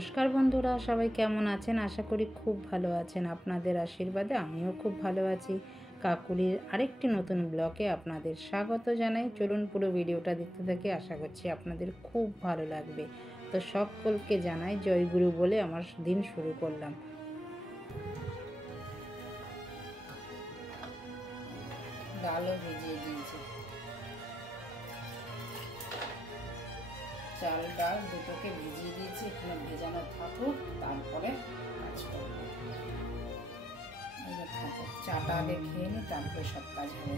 নমস্কার বন্ধুরা, সবাই কেমন আছেন? আশা করি খুব ভালো আছেন। আপনাদের আশীর্বাদে আমিও খুব ভালো আছি। কাকুলির আরেকটি নতুন ব্লগে আপনাদের স্বাগত জানাই। চলুন পুরো ভিডিওটা দেখতে থাকি, আশা করছি আপনাদের খুব ভালো লাগবে। তো সকলকে জানাই জয়গুরু বলে আমার দিন শুরু করলাম। ডালও ভিজিয়ে দিয়েছি, চাল ডাল দুটোকে ভিজিয়ে দিয়েছি, এখানে ভেজানো থাকুক, তারপরে কাজ করব। থাকুক, চাটা আগে খেয়ে নিই, তারপরে সব কাজ হবে।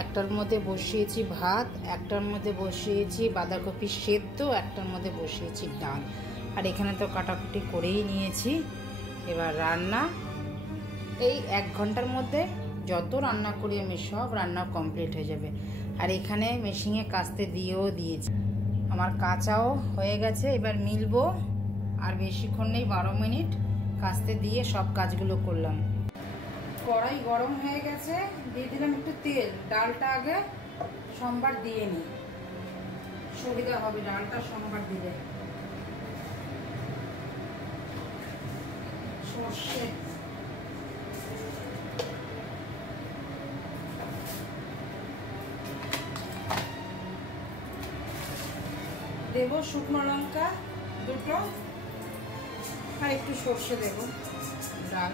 একটার মধ্যে বসিয়েছি ভাত, একটার মধ্যে বসিয়েছি বাঁধাকপি সেদ্ধ, একটার মধ্যে বসিয়েছি ডাল। আর এখানে তো কাটাকুটি করেই নিয়েছি। এবার রান্না এই 1 ঘন্টার মধ্যে যত রান্না করি আমি সব রান্না কমপ্লিট হয়ে যাবে। আর এখানে মেশিনে কাস্তে দিয়েও দিয়েছি, আমার কাঁচাও হয়ে গেছে। এবার মিলবো, আর বেশিক্ষণ নেই, 12 মিনিট কাস্তে দিয়ে সব কাজগুলো করলাম। কড়াই গরম হয়ে গেছে, দিয়ে দিলাম একটু তেল। ডালটা আগে সোমবার দিয়ে নিই, সুবিধা হবে ডালটা সোমবার দিলে। সর্ষে দেব, শুকনো লঙ্কা দুটো, আর একটু সর্ষে দেব। ডাল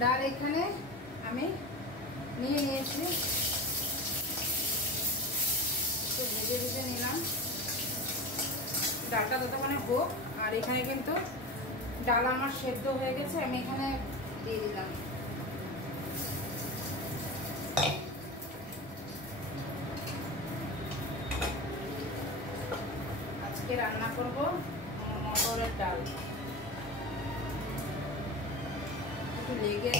ডাল এখানে আমি নিয়ে নিয়েছি, একটু ভেজে ভেজে নিলাম। ডালটা ততক্ষণে হোক। আর এখানে কিন্তু ডাল আমার সেদ্ধ হয়ে গেছে, আমি এখানে দিয়ে দিলাম। আজকে রান্না করব মটরের ডাল। একটু লেগে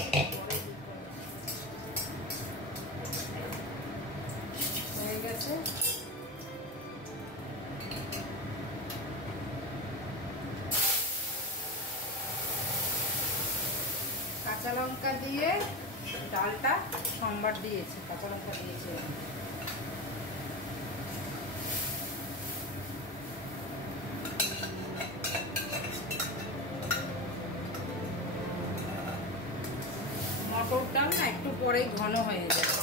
হয়ে গেছে। কাঁচা লঙ্কা দিয়ে ডালটা সোমবার দিয়েছি, কাঁচা লঙ্কা দিয়েছি। মটর ডাল না একটু পরেই ঘন হয়ে যাবে।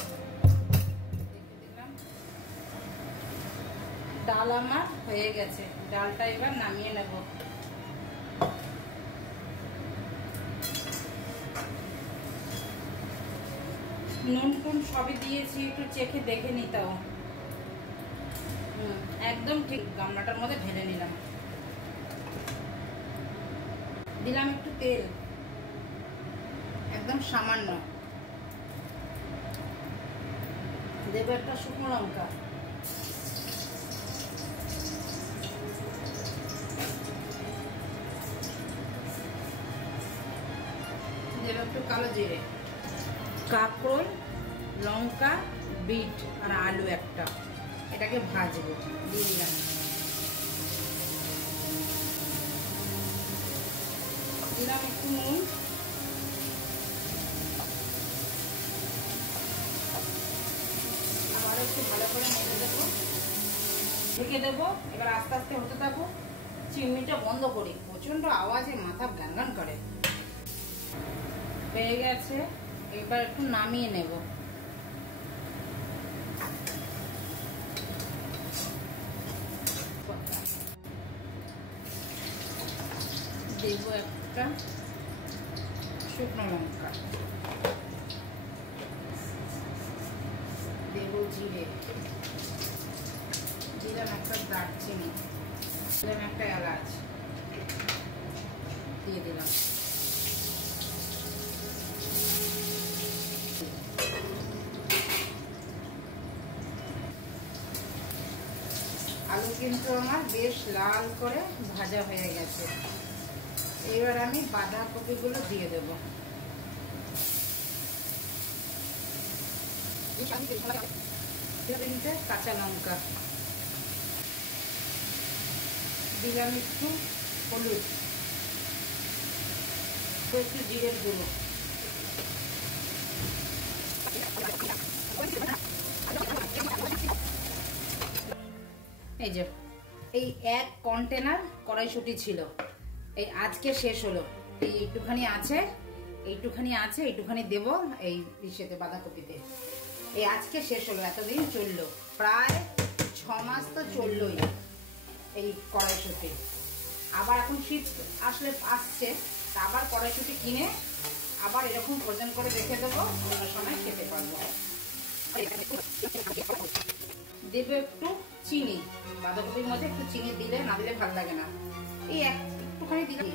ডাল আমার হয়ে গেছে, ডালটা এবার নামিয়ে নেব। নুন টুন সবই দিয়েছি, একটু চেখে দেখে নিতাও। একদম ঠিক। গামলাটার মধ্যে ঢেলে নিলাম, দিলাম একটু তেল, একদম সামান্য দেব। একটা শুকনো লঙ্কা দেব, একটু কালো জিরে, কাঁকরোল, লঙ্কা, বিট আর আলু একটা, এটাকে ভাজবো। দিয়ে দিলাম, দিলাম একটু নুন, আবার একটু ভালো করে নেড়ে দেবো, ঢেকে দেবো। এবার আস্তে আস্তে হতে থাকবো। চিমনিটা বন্ধ করি, প্রচন্ড আওয়াজে মাথা গান গান করে। হয়ে গেছে, এবার একটু নামিয়ে নেব। দেব একটা শুকনো লঙ্কা, দেব জিরে, দিলাম একটা দারচিনি, দিলাম একটা এলাচ, দিয়ে দিলাম। আলু কিন্তু আমার বেশ লাল করে ভাজা হয়ে গেছে। এবার আমি বাঁধাকপিগুলো দিয়ে দেব। কাঁচা লঙ্কা দিলাম, একটু হলুদ, একটু জিরের গুঁড়ো, এই যে এই এক কন্টেনার কড়াইশুঁটি ছিল, এই আজকে শেষ হলো। এইটুখানি আছে, এইটুখানি দেবো এই ইসেতে বাঁধাকপিতে। এই আজকে শেষ হলো, এতদিন চললো, প্রায় 6 মাস তো চললোই এই কড়াইশুঁটি। আবার এখন শীত আসছে, তা আবার কড়াইশুঁটি কিনে আবার এরকম ভোজন করে রেখে দেবো, অন্য সময় খেতে পারবো। দেবো একটু চিনি, বাঁধাকপির মধ্যে একটু চিনি দিলে, না দিলে ভালো লাগে না, এই একটুখানি দিলে।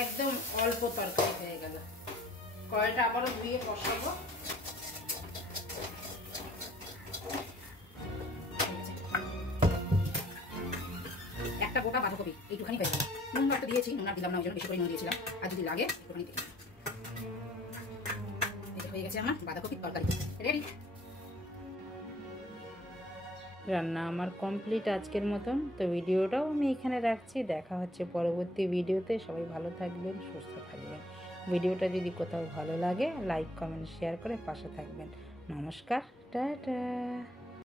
একদম অল্প তরকারি হয়ে গেল, কড়াইটা আবারও ধুয়ে বসাবো। একটা গোটা বাঁধাকপি এইটুখানি হয়ে গেল, নুন একটু দিয়েছি, নুন আর দিলাম না, ওই জন্য বেশি করে নুন দিয়েছিলাম, আর যদি লাগে একটুখানি দিই। এটা হয়ে গেছে আমার বাঁধাকপির তরকারি রেডি। রান্না আমার কমপ্লিট আজকের মতন। তো ভিডিওটাও আমি এখানে রাখছি, দেখা হচ্ছে পরবর্তী ভিডিওতে। সবাই ভালো থাকবেন, সুস্থ থাকবেন। ভিডিওটা যদি কোথাও ভালো লাগে লাইক কমেন্ট শেয়ার করে পাশে থাকবেন। নমস্কার, টাটা।